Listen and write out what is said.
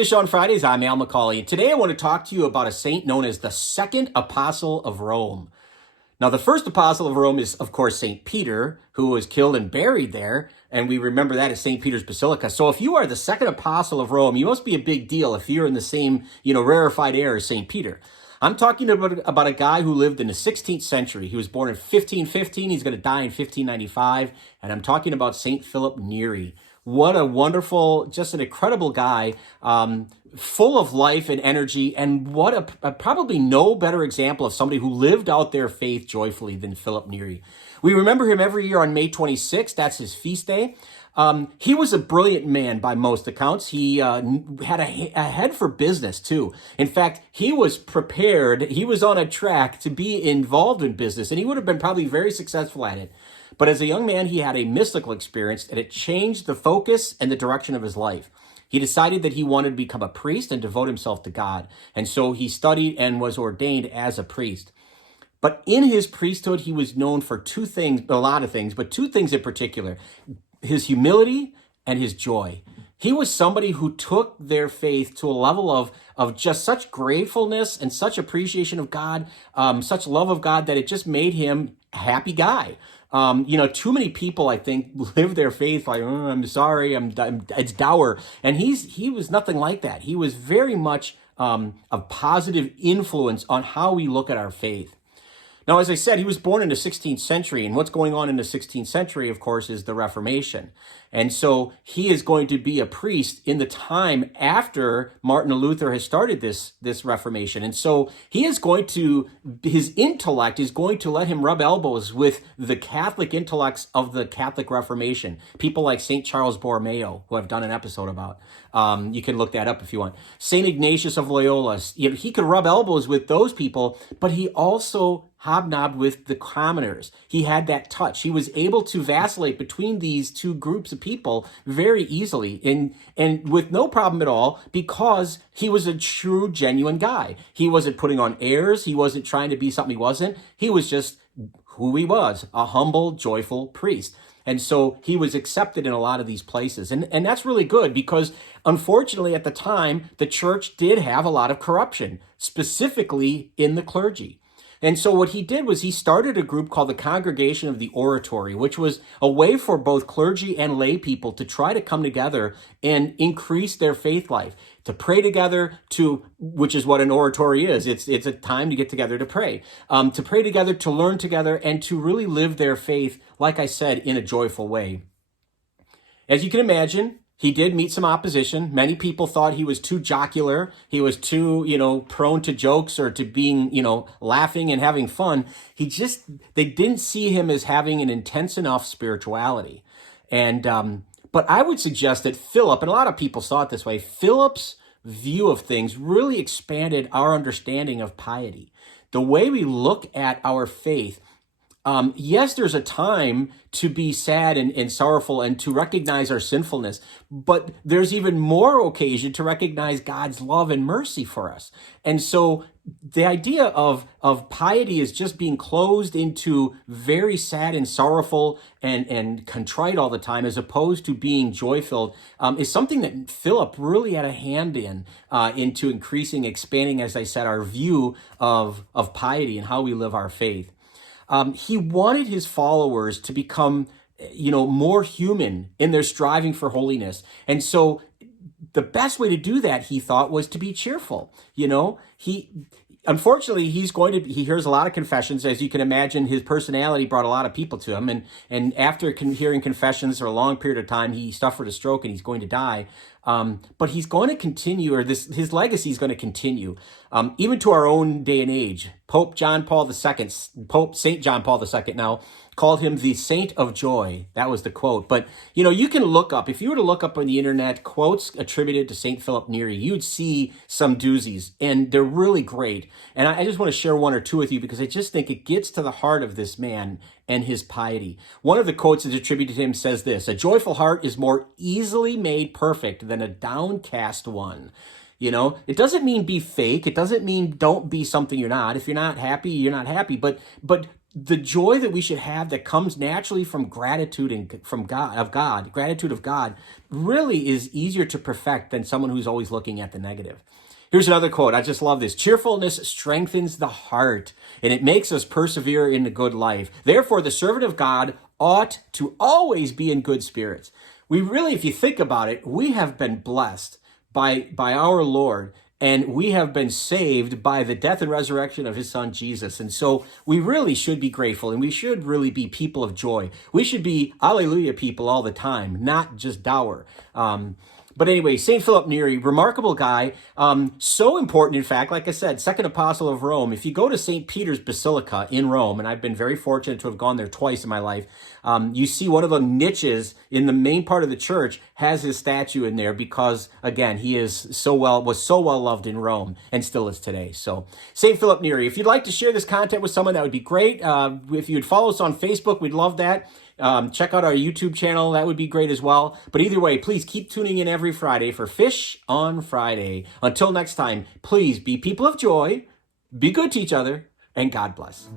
Fish on Fridays. I'm Al McCauley. Today I want to talk to you about a saint known as the second apostle of Rome. Now, the first apostle of Rome is, of course, St. Peter, who was killed and buried there, and we remember that as St. Peter's Basilica. So if you are the second apostle of Rome, you must be a big deal if you're in the same, rarefied air as St. Peter. I'm talking about a guy who lived in the 16th century. He was born in 1515. He's going to die in 1595, and I'm talking about St. Philip Neri. What a wonderful, just an incredible guy, full of life and energy, and what a probably no better example of somebody who lived out their faith joyfully than Philip Neri. We remember him every year on May 26th. That's his feast day. He was a brilliant man by most accounts. He had a head for business too. In fact, he was prepared. He was on a track to be involved in business, and he would have been probably very successful at it. But as a young man, he had a mystical experience, and it changed the focus and the direction of his life. He decided that he wanted to become a priest and devote himself to God. And so he studied and was ordained as a priest. But in his priesthood, he was known for two things, a lot of things, but two things in particular: his humility and his joy. He was somebody who took their faith to a level of just such gratefulness and such appreciation of God, such love of God, that it just made him a happy guy. Too many people, I think, live their faith like, oh, I'm sorry, it's dour. And he was nothing like that. He was very much a positive influence on how we look at our faith. Now, as I said, he was born in the 16th century, and what's going on in the 16th century, of course, is the Reformation. And so he is going to be a priest in the time after Martin Luther has started this Reformation. And so his intellect is going to let him rub elbows with the Catholic intellects of the Catholic Reformation. People like St. Charles Borromeo, who I've done an episode about. You can look that up if you want. St. Ignatius of Loyola, he could rub elbows with those people, but he also hobnobbed with the commoners. He had that touch. He was able to vacillate between these two groups of people very easily and with no problem at all, because he was a true, genuine guy. He wasn't putting on airs. He wasn't trying to be something he wasn't. He was just who he was, a humble, joyful priest. And so he was accepted in a lot of these places. And that's really good, because unfortunately at the time, the church did have a lot of corruption, specifically in the clergy. And so what he did was he started a group called the Congregation of the Oratory, which was a way for both clergy and lay people to try to come together and increase their faith life, to pray together, which is what an oratory is. It's a time to get together to pray together, to learn together, and to really live their faith, like I said, in a joyful way. As you can imagine, he did meet some opposition. Many people thought he was too jocular. He was too, prone to jokes or to being, laughing and having fun. They didn't see him as having an intense enough spirituality. And, but I would suggest that Philip, and a lot of people saw it this way, Philip's view of things really expanded our understanding of piety. The way we look at our faith. Yes, there's a time to be sad and sorrowful and to recognize our sinfulness, but there's even more occasion to recognize God's love and mercy for us. And so the idea of piety is just being closed into very sad and sorrowful and contrite all the time, as opposed to being joy-filled, is something that Philip really had a hand into increasing, expanding, as I said, our view of piety and how we live our faith. He wanted his followers to become, more human in their striving for holiness. And so the best way to do that, he thought, was to be cheerful. Unfortunately, he hears a lot of confessions. As you can imagine, his personality brought a lot of people to him. And after hearing confessions for a long period of time, he suffered a stroke and he's going to die. But he's going to continue, his legacy is going to continue, even to our own day and age. Pope St. John Paul II now called him the Saint of Joy. That was the quote. But, you can look up, if you were to look up on the internet quotes attributed to St. Philip Neri, you'd see some doozies, and they're really great. And I just want to share one or two with you, because I just think it gets to the heart of this man and his piety. One of the quotes that's attributed to him says this: "A joyful heart is more easily made perfect than a downcast one." It doesn't mean be fake. It doesn't mean don't be something you're not. If you're not happy, you're not happy. But the joy that we should have that comes naturally from gratitude and gratitude of God really is easier to perfect than someone who's always looking at the negative. Here's another quote. I just love this. Cheerfulness strengthens the heart, and it makes us persevere in the good life. Therefore, the servant of God ought to always be in good spirits. We really, if you think about it, we have been blessed by our Lord, and we have been saved by the death and resurrection of his son, Jesus. And so we really should be grateful, and we should really be people of joy. We should be hallelujah people all the time, not just dour. But anyway, St. Philip Neri, remarkable guy, so important, in fact, like I said, second apostle of Rome. If you go to St. Peter's Basilica in Rome, and I've been very fortunate to have gone there twice in my life, you see one of the niches in the main part of the church has his statue in there because, again, he was so well loved in Rome and still is today. So, St. Philip Neri, if you'd like to share this content with someone, that would be great. If you'd follow us on Facebook, we'd love that. Check out our YouTube channel. That would be great as well. But either way, please keep tuning in every Friday for Fish on Friday. Until next time, please be people of joy, be good to each other, and God bless.